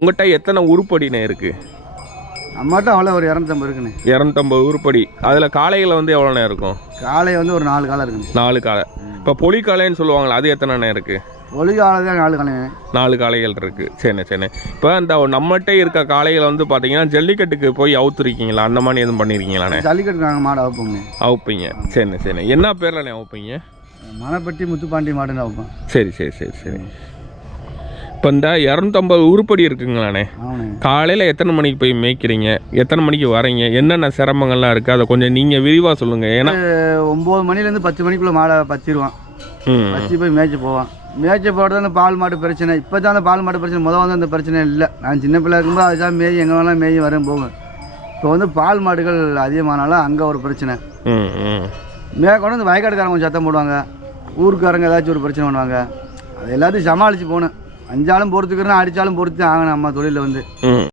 உங்கள்கிட்ட எத்தனை உருப்படினே இருக்கு? நம்மகிட்ட அவ்வளோ ஒரு இரநூத்தம்பது இருக்குண்ணே. இரநூத்தம்பது உருப்படி. அதில் காளைகள் வந்து எவ்வளோண்ணே இருக்கும்? காலை வந்து ஒரு நாலு காலை இருக்குண்ணே. நாலு காளை. இப்போ பொலி காளைன்னு சொல்லுவாங்களே அது எத்தனைண்ணே இருக்கு? ஒளி காலை தான் நாலு காலை நாலு காளைகள் இருக்கு. சரிண்ணே சரிண்ணே இப்போ இந்த நம்மகிட்ட இருக்க காளைகளை வந்து பார்த்தீங்கன்னா ஜல்லிக்கட்டுக்கு போய் அவுத்துருக்கீங்களா? அந்த மாதிரி எதுவும் பண்ணியிருக்கீங்களாண்ணே ஜல்லிக்கட்டு நாங்கள் மாடு அவைப்போம்ண்ணே. அவுப்பீங்க. சரிண்ணே சரிண்ணே என்ன பேர்லண்ணே அவுப்பீங்க? மணப்பட்டி முத்துப்பாண்டி மாடுன்னு அவைப்போம். சரி சரி சரி சரி. இப்போ இந்த இரநூத்தம்பது உருப்படி இருக்குங்களாண்ணே. காலையில் எத்தனை மணிக்கு போய் மேய்க்கிறீங்க? எத்தனை மணிக்கு வரீங்க? என்னென்ன சிரமங்கள்லாம் இருக்குது அதை கொஞ்சம் நீங்கள் விரிவாக சொல்லுங்கள் ஏன்னா ஒம்பது மணிலேருந்து பத்து மணிக்குள்ளே மாடை பச்சிருவான். பச்சு போய் மேய்ச்ச போவான். மேய்ச்ச போகிறது அந்த பால் மாடு பிரச்சனை. இப்போ தான் அந்த பால் மாடு பிரச்சனை முதல் வந்து அந்த பிரச்சனை இல்லை. நான் சின்ன பிள்ளை இருக்கும்போது அதுதான் மேய் எங்கே வேணாலும் மேய் வரேன் போவேன். இப்போ வந்து பால் மாடுகள் அதிகமானாலும் அங்கே ஒரு பிரச்சனை. மேற்கொண்டு இந்த வயக்காடுக்காரங்க கொஞ்சம் சத்தம் போடுவாங்க. ஊருக்காரங்க ஏதாச்சும் ஒரு பிரச்சனை பண்ணுவாங்க. அது எல்லாத்தையும் சமாளித்து போகணும். அஞ்சாலும் பொறுத்துக்கிறேன் அடித்தாலும் பொறுத்து ஆகணும். நம்ம தொழிலில் வந்து.